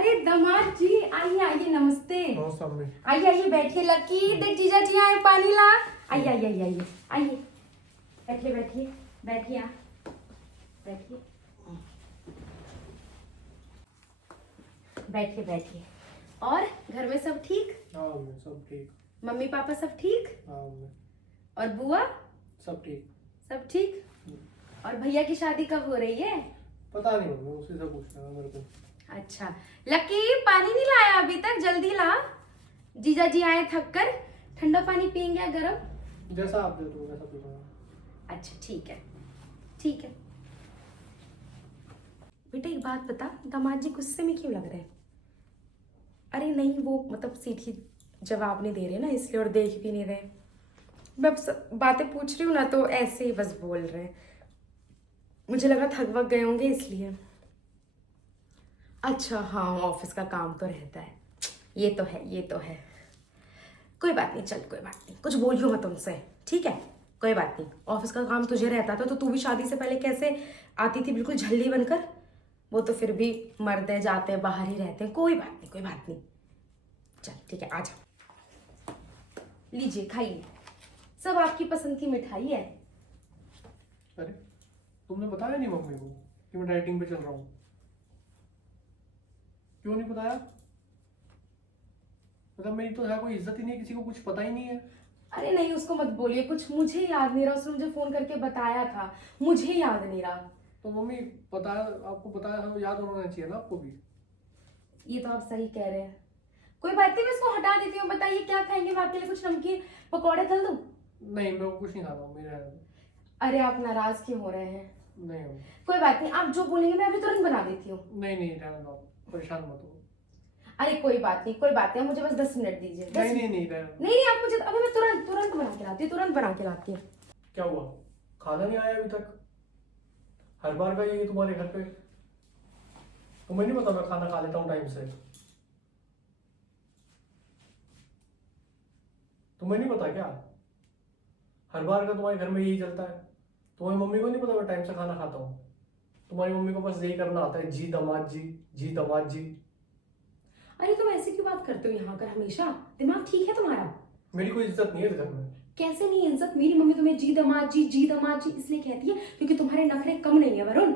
अरे दामाद जी, आइए आइए, नमस्ते। आइए आइए, बैठिए। लकी देख, जीजा जी आए, पानी ला। आइए आइए आइए आइए आइए, बैठिए बैठिए बैठिए, आप बैठिए बैठिए बैठिए। और घर में सब ठीक? हाँ मम्मी सब ठीक। मम्मी पापा सब ठीक? हाँ मम्मी और बुआ सब ठीक। सब ठीक? और भैया की शादी कब हो रही है? पता नहीं मम्मी, उसी से पूछना है मेरे को। अच्छा, लकी पानी नहीं लाया अभी तक, जल्दी ला। जीजा जी आए थक कर, ठंडा पानी पियेंगे या गरम? जैसा आप दे दो वैसा पी लूंगा। अच्छा ठीक है, ठीक है। बेटा एक बात बता, दामाद जी गुस्से में क्यों लग रहे हैं? अरे नहीं, वो मतलब सीधी जवाब नहीं दे रहे ना, इसलिए, और देख भी नहीं रहे। मैं बातें पूछ रही हूँ ना, तो ऐसे ही बस बोल रहे हैं। मुझे लगा थक वक गए होंगे इसलिए। अच्छा हाँ, ऑफिस का काम तो रहता है, ये तो है, ये तो है। कोई बात नहीं, चल कोई बात नहीं, कुछ बोलियो मत तुमसे, ठीक है? कोई बात नहीं, ऑफिस का काम तुझे रहता था तो तू भी शादी से पहले कैसे आती थी, बिल्कुल झल्ली बनकर। वो तो फिर भी मर्द है, जाते हैं बाहर ही रहते हैं। कोई बात नहीं, कोई बात नहीं। चल ठीक है, आ जा, लीजिए खाइए, सब आपकी पसंद की मिठाई है। अरे तुमने बताया नहीं मम्मी को कि मैं डाइटिंग पे चल रहा हूँ? क्यों नहीं बताया? मतलब मेरी तो है कोई इज्जत ही नहीं है, किसी को कुछ पता ही नहीं है। अरे नहीं, उसको मत बोलिए, कुछ मुझे याद नहीं रहा, उसने मुझे फोन करके बताया था, मुझे याद नहीं रहा। तो मम्मी बताया, आपको बताया है, याद होना चाहिए ना आपको भी। ये तो आप सही कह रहे हैं। कोई बात नहीं, मैं इसको हटा देती हूँ। बताइए क्या खाएंगे, मैं आपके लिए कुछ नमकीन पकौड़े तल दूं? नहीं मैं कुछ नहीं खा रहा हूँ, मेरे रहने दो। अरे आप नाराज क्यों हो रहे हैं? नहीं मम्मी। कोई बात नहीं, आप जो बोलेंगे मैं अभी तुरंत बना देती हूँ। नहीं नहीं रहने दो, परेशान मत हो। अरे कोई बात नहीं, कोई बात नहीं, मुझे बस 10 मिनट दीजिए। नहीं नहीं नहीं रहने दो। नहीं नहीं, आप मुझे अभी, मैं तुरंत तुरंत बना के लाती हूँ, तुरंत बना के लाती हूँ। क्या हुआ, खाना नहीं आया अभी तक? हर बार का ये तुम्हारे घर पे। तुम्हें नहीं पता मैं खाना खा लेता हूँ टाइम से? तुम्हें नहीं पता क्या? हर बार का तुम्हारे घर में यही चलता है। तुम्हारी मम्मी को नहीं पता मैं टाइम से खाना खाता हूँ? तुम्हारी मम्मी को बस यही करना आता है, जी दामाद जी, जी दामाद जी। अरे तुम ऐसे क्यों बात करते हो यहाँ कर हमेशा? दिमाग ठीक है तुम्हारा? मेरी कोई इज्जत नहीं है इस घर में। कैसे नहीं इज्जत? मेरी मम्मी तुम्हें जी दामाद जी, जी दामाद जी इसलिए कहती है क्योंकि तुम्हारे नखरे कम नहीं है वरुण।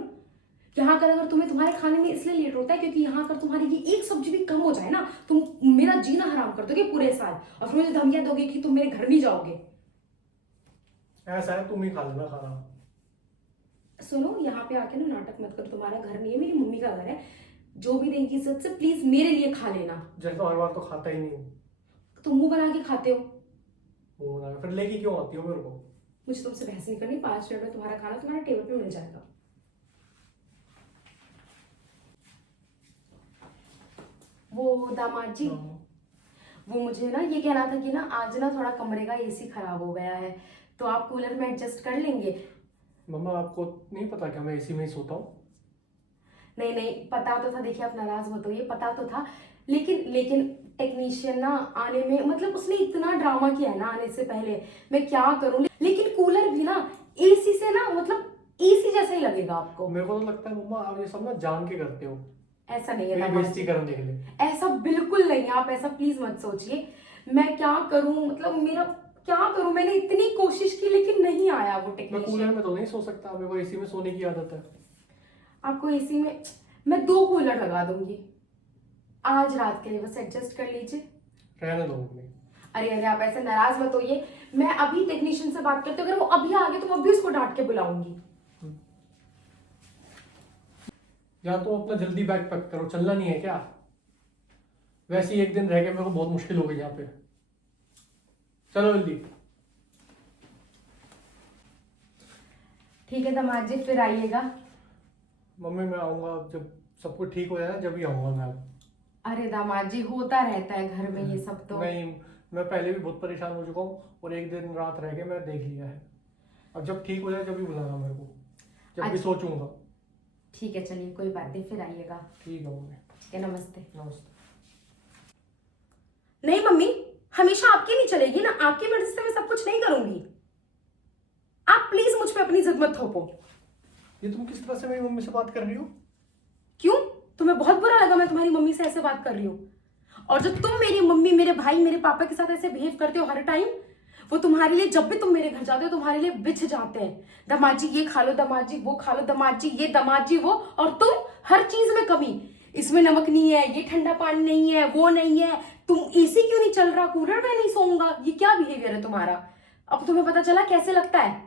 यहाँ कर अगर तुम्हें तुम्हारे खाने में इसलिए लेट होता है क्योंकि यहाँ कर तुम्हारी ये एक सब्जी भी कम हो जाए ना, तुम मेरा जीना हराम कर दोगे पूरे साल, और फिर मुझे धमकियां दोगे कि तुम मेरे घर नहीं जाओगे। ऐसा है, तुम ही खा लेना खाना। सुनो, यहाँ पे आके ना नाटक मत करो, तुम्हारा घर नहीं है, मेरी मम्मी का घर है। जो भी देंगी इज्जत से प्लीज मेरे लिए खा लेना। जैसे तो हर बार तो खाता ही नहीं हूँ। तुम मुंह बना के खाते हो। मुंह बना के फिर लेके क्यों आती हो मेरे को? मुझे तुमसे बहस नहीं करनी, 5 मिनट में तुम्हारा खाना तुम्हारे टेबल पे मिल जाएगा। वो दामाद जी, वो मुझे ना ये कहना था कि ना आज ना थोड़ा कमरे का एसी खराब हो गया है, तो आप कूलर में एडजस्ट कर लेंगे? मम्मा आपको नहीं पता क्या मैं इसी में ही सोता हूँ? नहीं नहीं, पता तो था, देखिए आप नाराज मत होइए, पता तो था, लेकिन टेक्नीशियन ना आने में, मतलब उसने इतना ड्रामा किया है ना आने से पहले, मैं क्या करूं। लेकिन कूलर भी ना एसी से ना, मतलब एसी जैसा ही लगेगा आपको। मेरे को तो लगता है मम्मा आप ये सब ना जान के करते हो, ऐसा नहीं है मेरी दामाद बेइज्जती जी, करने के लिए। ऐसा बिल्कुल नहीं है, आप ऐसा प्लीज मत सोचिए। मैं क्या करूं, मतलब मेरा क्या करूं, मैंने इतनी कोशिश की लेकिन नहीं आया वो मैं टेक्नीशियन। कूलर में तो नहीं सो सकता, मेरे को एसी में सोने की आदत है। आपको एसी में मैं 2 कूलर लगा दूंगी, आज रात के लिए बस एडजस्ट कर लीजिए। रहने दो मम्मी। अरे अरे, आप ऐसे नाराज मत होइए, मैं अभी टेक्नीशियन से बात करती हूँ, अगर वो अभी आ गए तो मैं अभी उसको डांट के बुलाऊंगी। या तो अपना जल्दी बैग पैक करो, चलना नहीं है क्या? वैसे ही एक दिन रह गए, मेरे को बहुत मुश्किल हो गई यहाँ पे। चलो जल्दी। ठीक है दामाद जी, फिर आइएगा। मम्मी मैं आऊंगा जब सब कुछ ठीक हो जाए, जब ही आऊंगा मैं। अरे दामाद जी, होता रहता है घर में ये सब तो। नहीं, मैं पहले भी बहुत परेशान हो चुका हूँ और एक दिन रात रह गए, मैं देख लिया है। अब जब ठीक हो जाए जब भी बुलाना मेरे को, जब भी अच्छा। सोचूंगा। ठीक है चलिए, कोई बात नहीं, फिर आइएगा। ठीक है मम्मी। ठीक है, नमस्ते। नमस्ते। नहीं मम्मी, हमेशा आपकी नहीं चलेगी ना, आपकी मर्जी से मैं सब कुछ नहीं करूंगी। आप प्लीज मुझ पे अपनी जिद मत थोपो। ये तुम किस तरह से मेरी मम्मी से बात कर रही हो? क्यों? तुम्हें बहुत बुरा लगा मैं तुम्हारी मम्मी से ऐसे बात कर रही हूँ? और जो तुम मेरी मम्मी, मेरे भाई, मेरे पापा के साथ ऐसे बिहेव करते हो हर टाइम, वो तुम्हारे लिए, जब भी तुम मेरे घर जाते हो तुम्हारे लिए बिछ जाते हैं। दामाद जी ये खा लो, दामाद जी वो खा लो, दामाद जी ये, दामाद जी वो, और तुम हर चीज में कमी। इसमें नमक नहीं है, ये ठंडा पानी नहीं है, वो नहीं है, तुम एसी क्यों नहीं चल रहा, कूलर में नहीं सोऊंगा, ये क्या बिहेवियर है तुम्हारा? अब तुम्हें पता चला कैसे लगता है?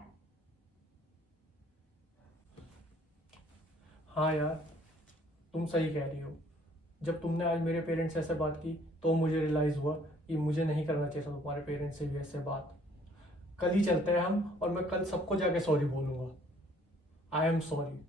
हाँ यार, तुम सही कह रही हो। जब तुमने आज मेरे पेरेंट्स से ऐसे बात की तो मुझे रियलाइज़ हुआ कि मुझे नहीं करना चाहिए था तुम्हारे पेरेंट्स से भी ऐसे बात। कल ही चलते हैं हम, और मैं कल सबको जाके सॉरी बोलूँगा। I am sorry.